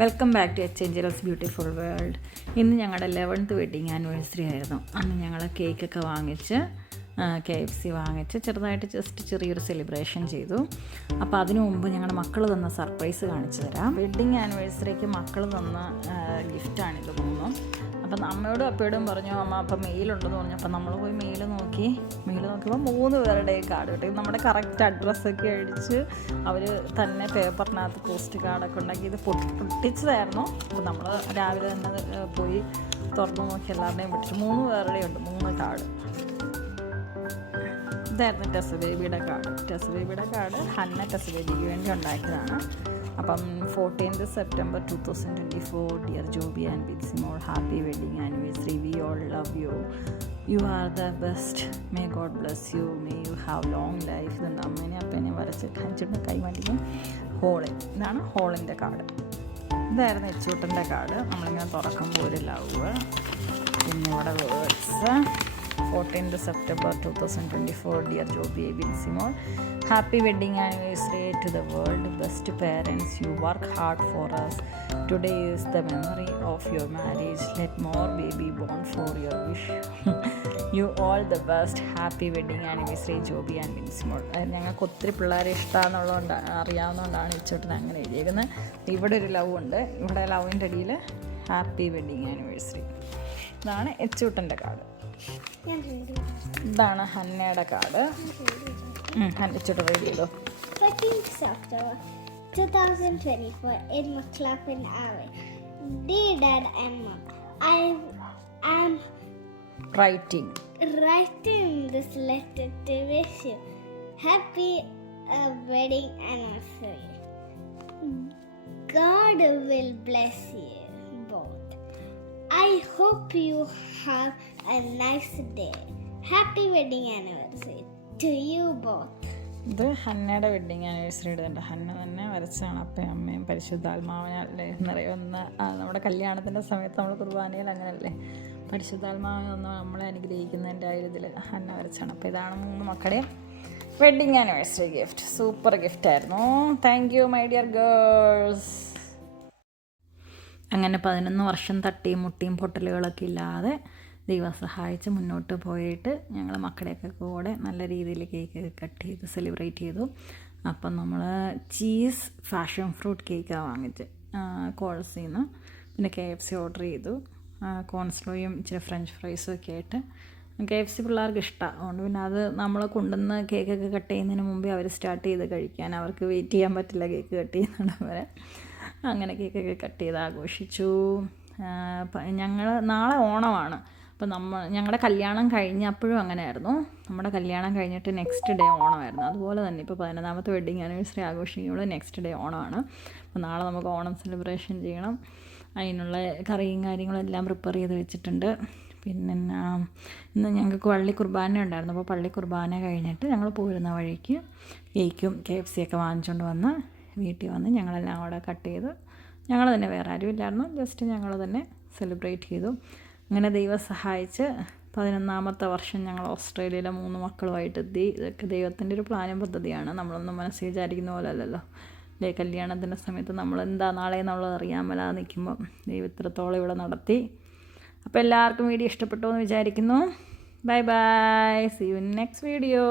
Welcome back to H beautiful world. ഇന്ന് ഞങ്ങളുടെ 11th wedding anniversary ആയിരുന്നു. അന്ന് ഞങ്ങൾ കേക്കൊക്കെ വാങ്ങിച്ച് KFC വാങ്ങിച്ച് ചെറുതായിട്ട് ചെറിയൊരു സെലിബ്രേഷൻ ചെയ്തു. അപ്പോൾ അതിനു മുമ്പ് ഞങ്ങളുടെ മക്കൾ തന്ന സർപ്രൈസ് കാണിച്ചു തരാം. വെഡ്ഡിങ് ആനിവേഴ്സറിക്ക് മക്കൾ തന്ന ഗിഫ്റ്റാണിത് മൂന്നും. അപ്പം അമ്മയോടും അപ്പയോടും പറഞ്ഞു, അമ്മ അപ്പം മെയിലുണ്ടെന്ന് പറഞ്ഞു. അപ്പം നമ്മൾ പോയി മെയിൽ നോക്കിയപ്പോൾ 3 പേരുടെ കാർഡ് കിട്ടി. നമ്മുടെ കറക്റ്റ് അഡ്രസ്സൊക്കെ അടിച്ച് അവർ തന്നെ പേപ്പറിനകത്ത് പോസ്റ്റ് കാർഡൊക്കെ ഉണ്ടാക്കി ഇത് പൊട്ടിച്ചതായിരുന്നു. അപ്പോൾ നമ്മൾ രാവിലെ തന്നെ പോയി തുറന്നു നോക്കി എല്ലാവരുടെയും പൊട്ടിച്ചു. 3 പേരുടെയും ഉണ്ട് 3 കാർഡ്. ഇതായിരുന്നു ടെസ് ബേബിയുടെ കാർഡ് ഹന്ന ടെസ് ബേബിക്ക് വേണ്ടി ഉണ്ടാക്കിയതാണ്. അപ്പം 14th September 2024, dear Joby and Binsimol, happy wedding anniversary. We all love you. You are the best. May God bless you. May you have long life. ഇതുണ്ട് അമ്മേനെ അപ്പേനെ വരച്ച് കാണിച്ചിട്ട് കൈമാറ്റിക്കും. ഇതാണ് ഹോളിൻ്റെ കാർഡ്. ഇതായിരുന്നു എച്ചൂട്ടൻ്റെ കാർഡ്. നമ്മളിങ്ങനെ തുറക്കുമ്പോൾ ഒരു ലവ്, പിന്നെ ഇവിടെ words. 14th September 2024, dear Joby Binsimol, happy wedding anniversary to the world. Best parents, you work hard for us. Today is the memory of your marriage. Let more baby born for your wish. You all the best. Happy wedding anniversary, Joby and Binsimol. ഞങ്ങൾക്ക് ഒത്തിരി പിള്ളേരെ ഇഷ്ടമാണെന്നുള്ളതുകൊണ്ട് അറിയാവുന്നതുകൊണ്ടാണ് ഇച്ചോട്ടിന് അങ്ങനെ എഴുതിയിരിക്കുന്നത്. ഇവിടെ ഒരു love ഉണ്ട്. ഇവിടെ ലവിൻ്റെ അടിയിൽ ഹാപ്പി വെഡ്ഡിങ് ആനിവേഴ്സറി. ഇതാണ് എച്ചൂട്ടൻ്റെ കാർഡ്. ഇതാണ് ഹന്നയുടെ കാർഡ്. ഹന്നിച്ചോട്ട് റെഡി ചെയ്തോ. 14th October 2024 in McLaughlin Alley. Dear Dad and Mom, I am writing this letter to wish you happy wedding anniversary. God will bless you both. I hope you have a nice day. Happy wedding anniversary to you both. ഇത് ഹന്നയുടെ wedding anniversary ഇടുന്നുണ്ട്. Hannah തന്നെ വരച്ചാണ്. അപ്പയും അമ്മയും പരിശുദ്ധാത്മാവിനല്ലേ നിറയുന്ന നമ്മുടെ കല്യാണത്തിൻ്റെ സമയത്ത് നമ്മൾ കുർബാനയിൽ അങ്ങനല്ലേ പരിശുദ്ധാത്മാവിനെ ഒന്ന് നമ്മളെ അനുഗ്രഹിക്കുന്നതിൻ്റെ ഇതിൽ ഹന്ന വരച്ചാണ്. അപ്പോൾ ഇതാണ് 3 മക്കളുടെയും വെഡ്ഡിങ് ആനിവേഴ്സറി ഗിഫ്റ്റ്. സൂപ്പർ ഗിഫ്റ്റായിരുന്നു. Thank you my dear girls. അങ്ങനെ 11 വർഷം തട്ടിയും മുട്ടിയും പൊട്ടലുകളൊക്കെ ഇല്ലാതെ ദൈവം സഹായിച്ച് മുന്നോട്ട് പോയിട്ട് ഞങ്ങൾ മക്കളുടെയൊക്കെ കൂടെ നല്ല രീതിയിൽ കേക്ക് കട്ട് ചെയ്ത് സെലിബ്രേറ്റ് ചെയ്തു. അപ്പം നമ്മൾ ചീസ് ഫാഷൻ ഫ്രൂട്ട് കേക്കാണ് വാങ്ങിച്ച് കോൾസിൽ നിന്ന്. പിന്നെ KFC ഓർഡർ ചെയ്തു. കോൺസ്ലോയും ഇച്ചിരി ഫ്രഞ്ച് ഫ്രൈസും ഒക്കെ ആയിട്ട്. KFC പിള്ളേർക്ക് ഇഷ്ടമാണ്. അതുകൊണ്ട് പിന്നെ അത് നമ്മൾ കൊണ്ടുവന്ന് കേക്കൊക്കെ കട്ട് ചെയ്യുന്നതിന് മുമ്പേ അവർ സ്റ്റാർട്ട് ചെയ്ത് കഴിക്കാൻ. അവർക്ക് വെയിറ്റ് ചെയ്യാൻ പറ്റില്ല കേക്ക് കട്ട് ചെയ്യുന്നത് വരെ. അങ്ങനെ കേക്കൊക്കെ കട്ട് ചെയ്ത് ആഘോഷിച്ചു. നാളെ ഓണമാണ്. അപ്പം ഞങ്ങളുടെ കല്യാണം കഴിഞ്ഞപ്പോഴും അങ്ങനെയായിരുന്നു. നമ്മുടെ കല്യാണം കഴിഞ്ഞിട്ട് നെക്സ്റ്റ് ഡേ ഓണമായിരുന്നു. അതുപോലെ തന്നെ ഇപ്പോൾ 11th വെഡ്ഡിങ് ആനിവേഴ്സറി ആഘോഷിക്കുമ്പോൾ നെക്സ്റ്റ് ഡേ ഓണമാണ്. അപ്പോൾ നാളെ നമുക്ക് ഓണം സെലിബ്രേഷൻ ചെയ്യണം. അതിനുള്ള കറിയും കാര്യങ്ങളും എല്ലാം പ്രിപ്പയർ ചെയ്ത് വെച്ചിട്ടുണ്ട്. പിന്നെ ഇന്ന് ഞങ്ങൾക്ക് പള്ളി കുർബാന ഉണ്ടായിരുന്നു. അപ്പോൾ പള്ളി കുർബാന കഴിഞ്ഞിട്ട് ഞങ്ങൾ പോരുന്ന വഴിക്ക് കേക്കും KFC ഒക്കെ വാങ്ങിച്ചുകൊണ്ട് വന്ന് വീട്ടിൽ വന്ന് ഞങ്ങളെല്ലാം അവിടെ കട്ട് ചെയ്ത് ഞങ്ങൾ തന്നെ, വേറെ ആരും ഇല്ലായിരുന്നു, ജസ്റ്റ് ഞങ്ങൾ തന്നെ സെലിബ്രേറ്റ് ചെയ്തു. അങ്ങനെ ദൈവം സഹായിച്ച് 11ാമത്തെ വർഷം ഞങ്ങൾ ഓസ്ട്രേലിയയിലെ 3 മക്കളുമായിട്ട് എത്തി. ഇതൊക്കെ ദൈവത്തിൻ്റെ ഒരു പ്ലാനും പദ്ധതിയാണ്. നമ്മളൊന്നും മനസ്സിൽ വിചാരിക്കുന്ന പോലെ അല്ലല്ലോ അല്ലേ. കല്യാണത്തിൻ്റെ സമയത്ത് നമ്മൾ എന്താ നാളെ എന്നുള്ളത് അറിയാൻ മേലാതെ നിൽക്കുമ്പോൾ ദൈവം ഇത്രത്തോളം ഇവിടെ നടത്തി. അപ്പോൾ എല്ലാവർക്കും വീഡിയോ ഇഷ്ടപ്പെട്ടു എന്ന് വിചാരിക്കുന്നു. Bye bye. See you in next video.